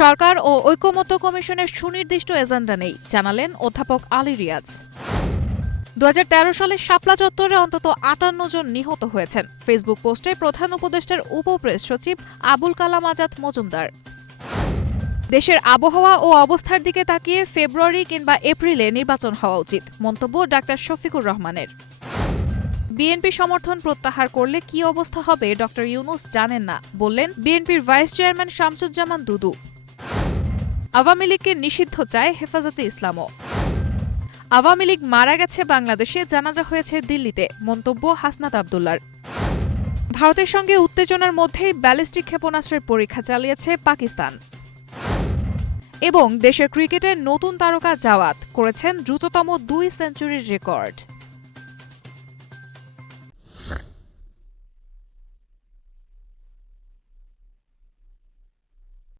সরকার ও ঐকমত্য কমিশনের সুনির্দিষ্ট এজেন্ডা নেই, জানালেন অধ্যাপক আলী রিয়াজ। 2013 সালে শাপলা চত্বরে অন্তত 58 জন নিহত হয়েছেন, ফেসবুক পোস্টে প্রধান উপদেষ্টার উপপ্রেস সচিব আবুল কালাম আজাদ মজুমদার। দেশের আবহাওয়া ও অবস্থার দিকে তাকিয়ে ফেব্রুয়ারি কিংবা এপ্রিলে নির্বাচন হওয়া উচিত, মন্তব্য ডাক্তার শফিকুর রহমানের। বিএনপি সমর্থন প্রত্যাহার করলে কি অবস্থা হবে ডক্টর ইউনূস জানেন না, বললেন বিএনপির ভাইস চেয়ারম্যান শামসুজ্জামান দুদু। আওয়ামী লীগকে নিষিদ্ধ চায় হেফাজতে ইসলামও। আওয়ামী লীগ মারা গেছে বাংলাদেশে, জানাজা হয়েছে দিল্লিতে, মন্তব্য হাসনাত আব্দুল্লাহর। ভারতের সঙ্গে উত্তেজনার মধ্যেই ব্যালিস্টিক ক্ষেপণাস্ত্রের পরীক্ষা চালিয়েছে পাকিস্তান। এবং দেশের ক্রিকেটে নতুন তারকা জাওয়াত করেছেন দ্রুততম 2 সেঞ্চুরির রেকর্ড।